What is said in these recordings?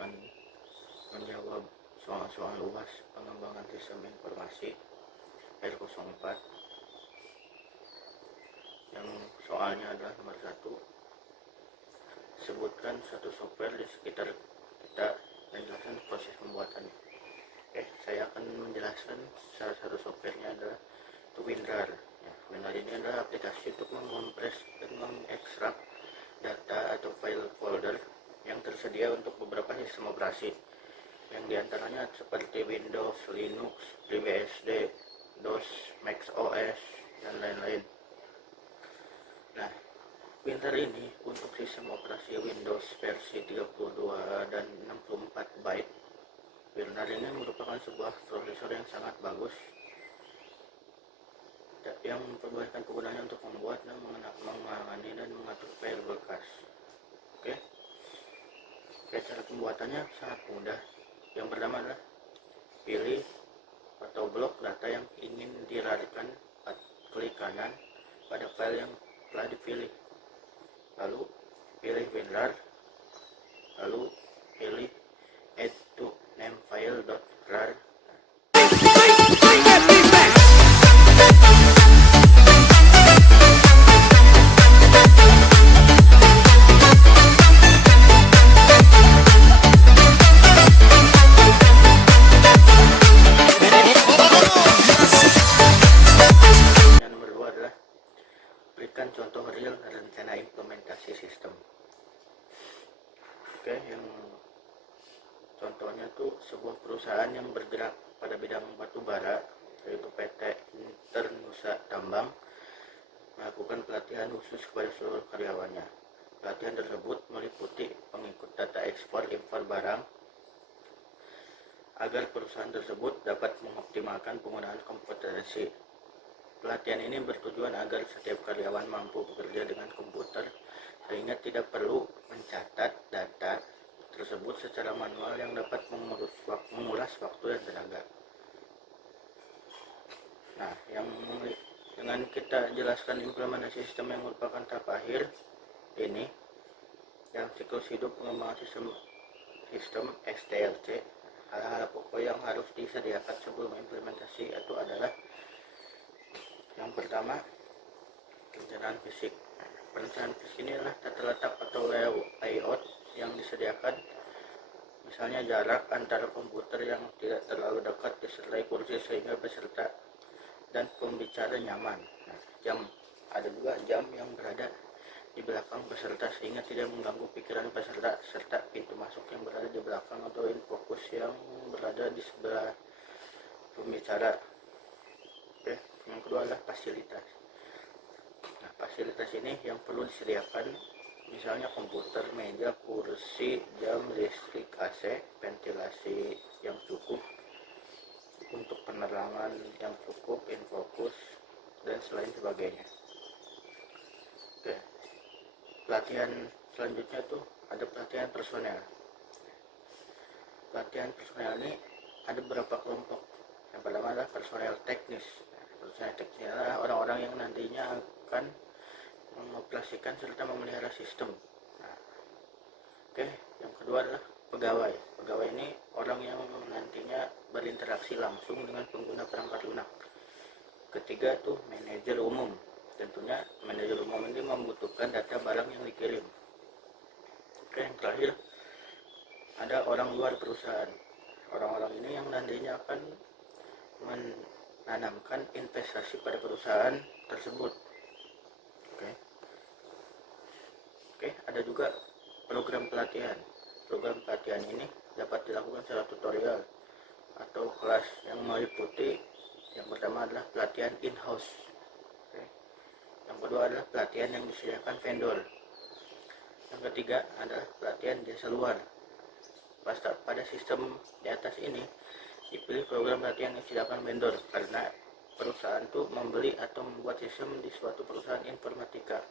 akan menjawab soal-soal UAS pengembangan sistem informasi R04 yang soalnya adalah nomor 1. Sebutkan suatu software di sekitar kita dan jelaskan proses pembuatannya. Saya akan menjelaskan salah satu softwarenya adalah WinRAR. WinRAR ini adalah aplikasi untuk mengompres dan mengekstrak data atau file folder yang tersedia untuk beberapa sistem operasi, yang diantaranya seperti Windows, Linux, FreeBSD, DOS, Mac OS, dan lain-lain. Nah, WinRAR ini untuk sistem operasi Windows versi 32 dan 64 byte. WinRAR ini merupakan sebuah prosesor yang sangat bagus yang memperbolehkan penggunanya untuk membuat dan menangani dan mengatur file bekas. Cara pembuatannya sangat mudah. Yang pertama adalah pilih atau blok data yang ingin dirarkan, klik kanan pada file yang telah dipilih, lalu pilih WinRAR, lalu pilih add to namefile.rar. Berikan contoh real rencana implementasi sistem. Yang contohnya tuh sebuah perusahaan yang bergerak pada bidang batu bara, yaitu PT Internusa Tambang, melakukan pelatihan khusus kepada seluruh karyawannya. Pelatihan tersebut meliputi pengikut data ekspor impor barang agar perusahaan tersebut dapat mengoptimalkan penggunaan kompetensi. Pelatihan ini bertujuan agar setiap karyawan mampu bekerja dengan komputer sehingga tidak perlu mencatat data tersebut secara manual yang dapat menguras waktu dan tenaga. Nah, dengan kita jelaskan implementasi sistem yang merupakan tahap akhir ini, yang siklus hidup pengembangan sistem STLC, hal-hal pokok yang harus disediakan sebelum implementasi itu adalah: yang pertama, perencanaan fisik. Perencanaan fisik ini adalah tata letak atau layout yang disediakan, misalnya jarak antara komputer yang tidak terlalu dekat disertai kursi sehingga peserta dan pembicara nyaman. Jam, ada juga jam yang berada di belakang peserta sehingga tidak mengganggu pikiran peserta, serta pintu masuk yang berada di belakang atau infocus yang berada di sebelah pembicara. Yang kedua adalah fasilitas. Nah, fasilitas ini yang perlu disediakan, misalnya komputer, meja, kursi, jam, listrik, AC, ventilasi yang cukup, untuk penerangan yang cukup, infocus, dan selain sebagainya. Pelatihan selanjutnya tuh ada pelatihan personel. Pelatihan personel ini ada beberapa kelompok. Yang pertama adalah personel teknis. Personel teknis adalah orang-orang yang nantinya akan mengoperasikan serta memelihara sistem. Yang kedua adalah pegawai. Pegawai ini orang yang nantinya berinteraksi langsung dengan pengguna perangkat lunak. Ketiga tuh manajer umum. Tentunya manajer umum ini membutuhkan data barang yang dikirim. Yang terakhir ada orang luar perusahaan. Orang-orang ini yang nantinya akan menanamkan investasi pada perusahaan tersebut. Ada juga program pelatihan. Program pelatihan ini dapat dilakukan secara tutorial atau kelas yang meliputi, yang pertama adalah pelatihan in-house. Yang kedua adalah pelatihan yang disediakan vendor. Yang ketiga adalah pelatihan jasa luar. Pada sistem di atas ini dipilih program pelatihan yang disediakan vendor karena perusahaan itu membeli atau membuat sistem di suatu perusahaan informatika,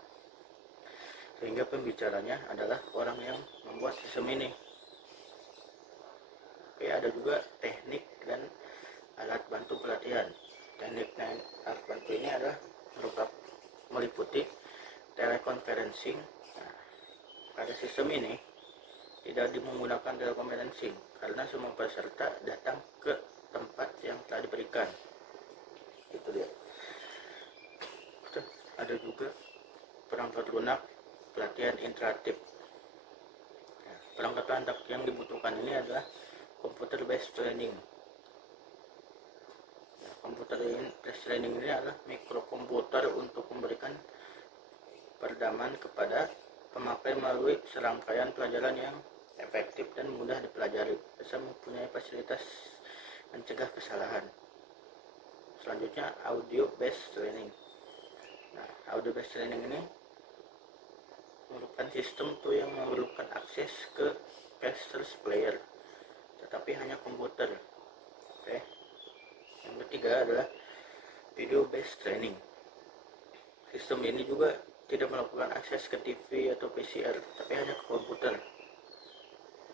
sehingga pembicaranya adalah orang yang membuat sistem ini. Ada juga teknik dan alat bantu pelatihan. Teknik dan alat bantu ini adalah meliputi teleconferencing. Pada sistem ini tidak menggunakan telekonferensi karena semua peserta datang ke tempat yang telah diberikan. Itu dia. Ada juga perangkat lunak pelatihan interaktif. Perangkat lunak yang dibutuhkan ini adalah computer based training. Computer based training ini adalah mikrokomputer untuk memberikan peredaman kepada pemakai melalui serangkaian pelajaran yang efektif dan mudah dipelajari, serta mempunyai fasilitas mencegah kesalahan. Selanjutnya audio based training. Nah, audio based training ini merupakan sistem yang memerlukan akses ke cashless player, tetapi hanya komputer. Oke. Yang ketiga adalah video based training. Sistem ini juga tidak melakukan akses ke TV atau PCR, tapi hanya ke komputer.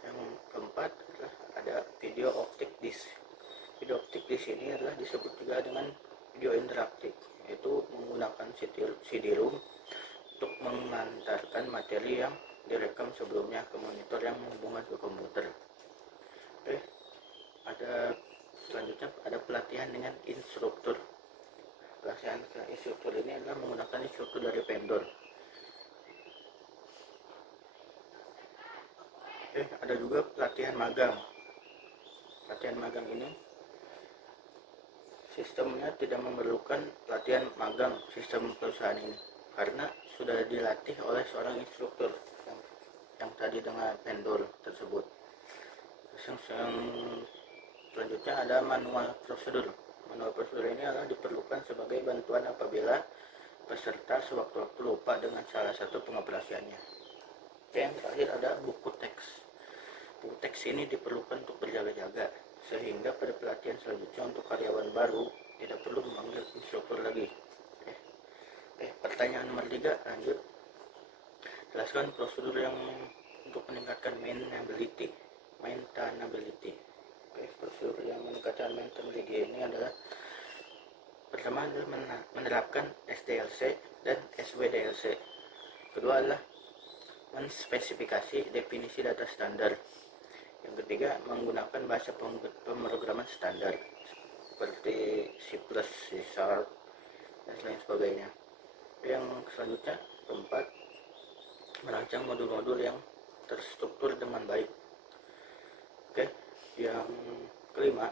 Yang keempat adalah ada video optic disc. Video optic disc ini adalah disebut juga dengan video interaktif, yaitu menggunakan CD-ROM untuk mengantarkan materi yang direkam sebelumnya ke monitor yang menghubungkan ke komputer. Oke, selanjutnya ada pelatihan dengan instruktur. Pelatihan instruktur ini adalah menggunakan instruktur dari vendor. Ada juga pelatihan magang. Pelatihan magang ini sistemnya tidak memerlukan pelatihan magang sistem perusahaan ini karena sudah dilatih oleh seorang instruktur yang tadi dengan vendor tersebut. Yang selanjutnya ada manual prosedur. Manual prosedur ini adalah diperlukan sebagai bantuan apabila peserta sewaktu-waktu lupa dengan salah satu pengoperasiannya. Yang terakhir ada buku teks. Buku teks ini diperlukan untuk berjaga-jaga, sehingga pada pelatihan selanjutnya untuk karyawan baru tidak perlu memanggil instruktur lagi. Pertanyaan nomor 3, lanjut. Jelaskan prosedur yang untuk meningkatkan maintainability. Prosedur yang meningkatkan maintainability ini adalah pertama adalah menerapkan SDLC dan SWDLC. Kedua adalah menspesifikasi definisi data standar. Yang ketiga, menggunakan bahasa pemrograman standar seperti C++, C#, dan lain sebagainya. Yang selanjutnya, keempat, merancang modul-modul yang terstruktur dengan baik. Oke, yang kelima,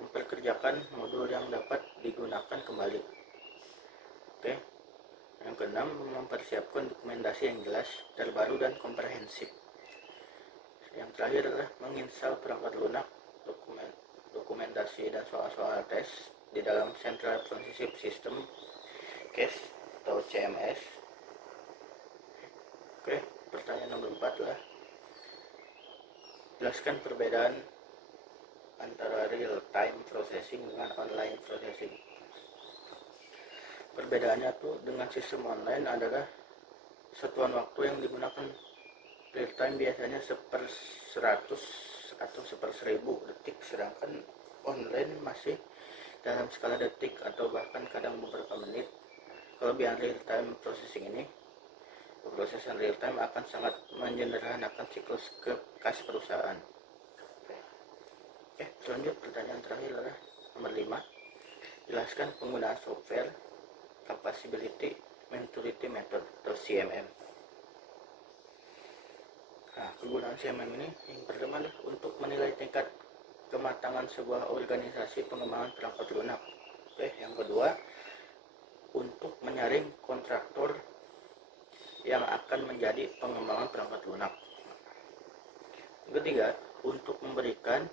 memperkerjakan modul yang dapat digunakan kembali. Oke, yang keenam, mempersiapkan dokumentasi yang jelas, terbaru, dan komprehensif. Yang terakhir adalah menginstal perangkat lunak, dokumentasi dan soal-soal tes di dalam Central Processing System CAS atau CMS. Oke, pertanyaan nomor 4 adalah jelaskan perbedaan antara real time processing dengan online processing. Perbedaannya tuh dengan sistem online adalah satuan waktu yang digunakan real time biasanya 1/100 atau 1/1000 detik, sedangkan online masih dalam skala detik atau bahkan kadang beberapa menit. Kelebihan real time processing ini, pemrosesan real time akan sangat menyederhanakan siklus kas perusahaan. Selanjutnya pertanyaan terakhir adalah nomor 5. Jelaskan penggunaan software Capability Maturity Method atau CMM. Nah, penggunaan CMM ini yang pertama adalah untuk menilai tingkat kematangan sebuah organisasi pengembangan perangkat lunak. Yang kedua, untuk menyaring kontraktor yang akan menjadi pengembangan perangkat lunak. Yang ketiga, untuk memberikan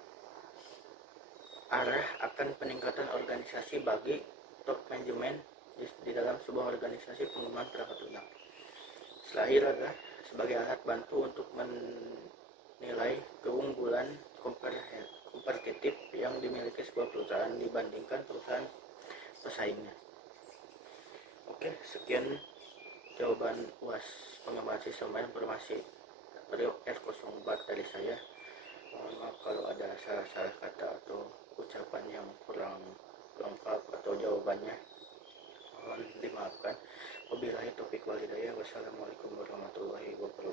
arah akan peningkatan organisasi bagi top manajemen di dalam sebuah organisasi pengembangan perangkat lunak. Terakhir adalah sebagai alat bantu untuk menilai keunggulan kompetitif yang dimiliki sebuah perusahaan dibandingkan perusahaan pesaingnya. Oke, sekian jawaban UAS pengembangan sistem informasi periode R04 dari saya. Mohon maaf kalau ada salah-salah kata atau ucapan yang kurang lengkap atau jawabannya, mohon dimaafkan. Wabillahi taufiq wal hidayah. Wassalamualaikum warahmatullahi wabarakatuh.